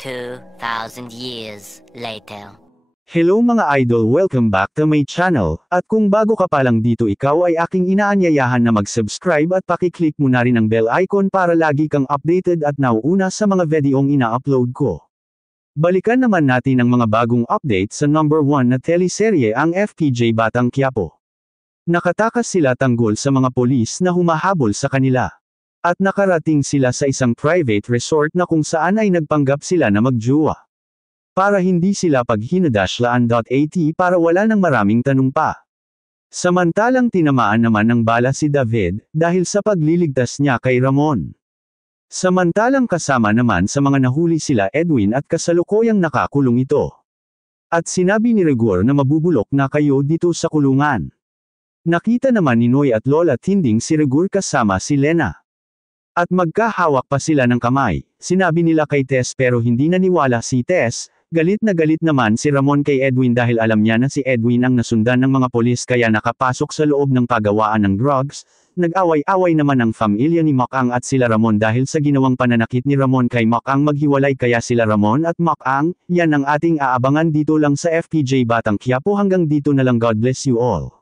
2,000 years later. Hello mga idol, welcome back to my channel, at kung bago ka pa lang dito ikaw ay aking inaanyayahan na mag-subscribe at pakiclick mo na rin ang bell icon para lagi kang updated at nauuna sa mga videong ina-upload ko. Balikan naman natin ang mga bagong update sa number 1 na teleserye ang FPJ Batang Quiapo. Nakatakas sila tanggol sa mga polis na humahabol sa kanila. At nakarating sila sa isang private resort na kung saan ay nagpanggap sila na magjowa. Para hindi sila paghinadashlaan.at para wala nang maraming tanong pa. Samantalang tinamaan naman ng bala si David, dahil sa pagliligtas niya kay Ramon. Samantalang kasama naman sa mga nahuli sila Edwin at kasalukuyang nakakulong ito. At sinabi ni Rigor na mabubulok na kayo dito sa kulungan. Nakita naman ni Noy at Lola Tinding si Rigor kasama si Lena. At magkahawak pa sila ng kamay, sinabi nila kay Tess pero hindi naniwala si Tess. Galit na galit naman si Ramon kay Edwin dahil alam niya na si Edwin ang nasundan ng mga polis kaya nakapasok sa loob ng pagawaan ng drugs. Nag-away-away naman ang pamilya ni Makang at sila Ramon dahil sa ginawang pananakit ni Ramon kay Makang maghiwalay kaya sila Ramon at Makang. Yan ang ating aabangan dito lang sa FPJ Batang Quiapo, hanggang dito na lang, God bless you all.